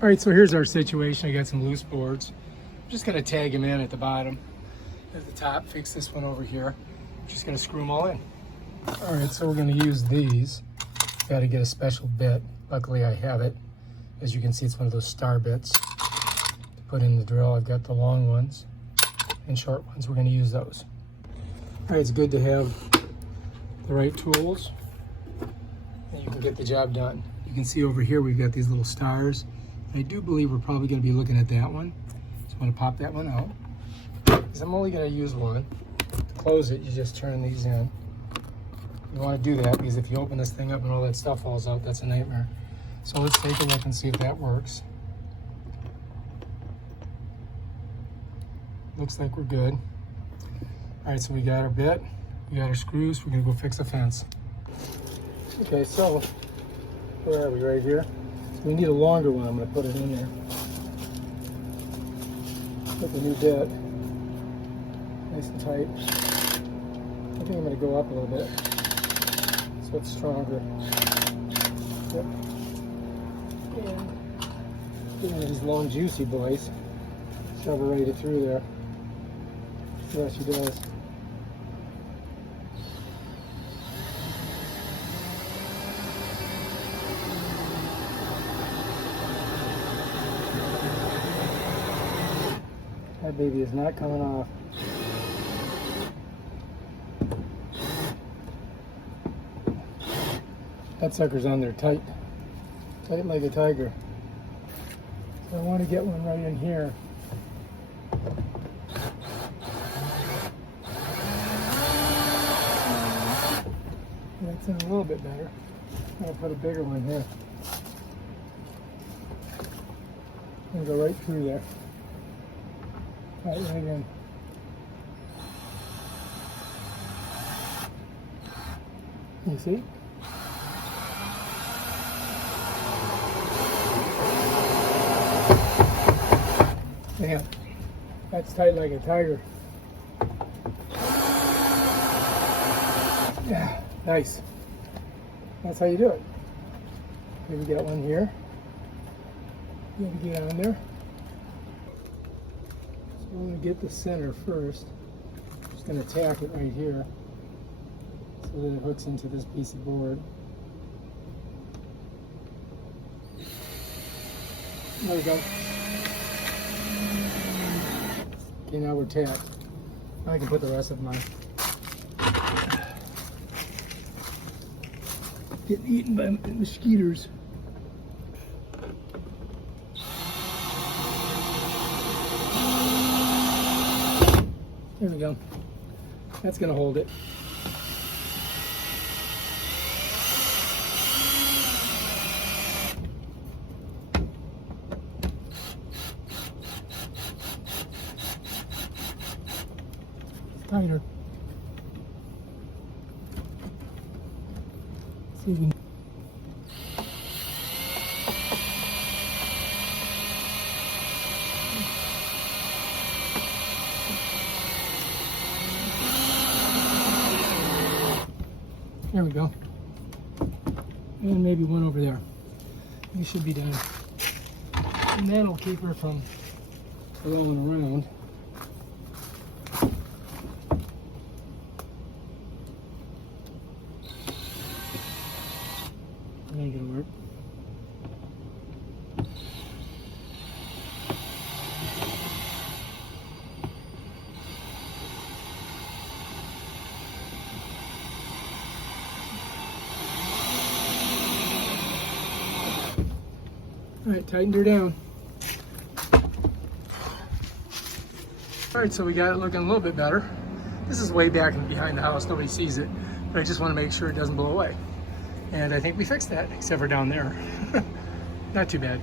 All right, so here's our situation. I got some loose boards. I'm just gonna tag them in at the bottom. At the top, fix this one over here. Just gonna screw them all in. All right, so we're gonna use these. Got to get a special bit. Luckily I have it. As you can see, it's one of those star bits to put in the drill. I've got the long ones and short ones. We're gonna use those. All right, it's good to have the right tools and you can get the job done. You can see over here we've got these little stars. I do believe we're probably going to be looking at that one. So I'm going to pop that one out because I'm only going to use one. To close it, you just turn these in. You want to do that because if you open this thing up and all that stuff falls out, that's a nightmare. So let's take a look and see if that works. Looks like we're good. All right, so we got our bit, we got our screws. We're going to go fix the fence. Okay, so where are we? Right here. We need a longer one. I'm going to put it in there. Put the new bit nice and tight. I think I'm going to go up a little bit so it's stronger. Yep. And get one of these long juicy boys. Shove it right through there. Yes, she does. That baby is not coming off. That sucker's on there tight. Tight like a tiger. So I want to get one right in here. That's in a little bit better. I'm going to put a bigger one here. I'm going to go right through there. Right in. You see? Damn, that's tight like a tiger. Yeah, nice. That's how you do it. Here we got one here. You have to get on there. I'm going to get the center first. Just going to tack it right here so that it hooks into this piece of board. There we go. Okay, now we're tacked. Now I can put the rest of mine. Getting eaten by mosquitoes. There we go. That's going to hold it. Tighter. See if we can. There we go. And maybe one over there. You should be done. And that'll keep her from rolling around. That ain't gonna work. All right, tightened her down. All right, so we got it looking a little bit better. This is way back and behind the house, nobody sees it, but I just want to make sure it doesn't blow away. And I think we fixed that, except for down there. Not too bad.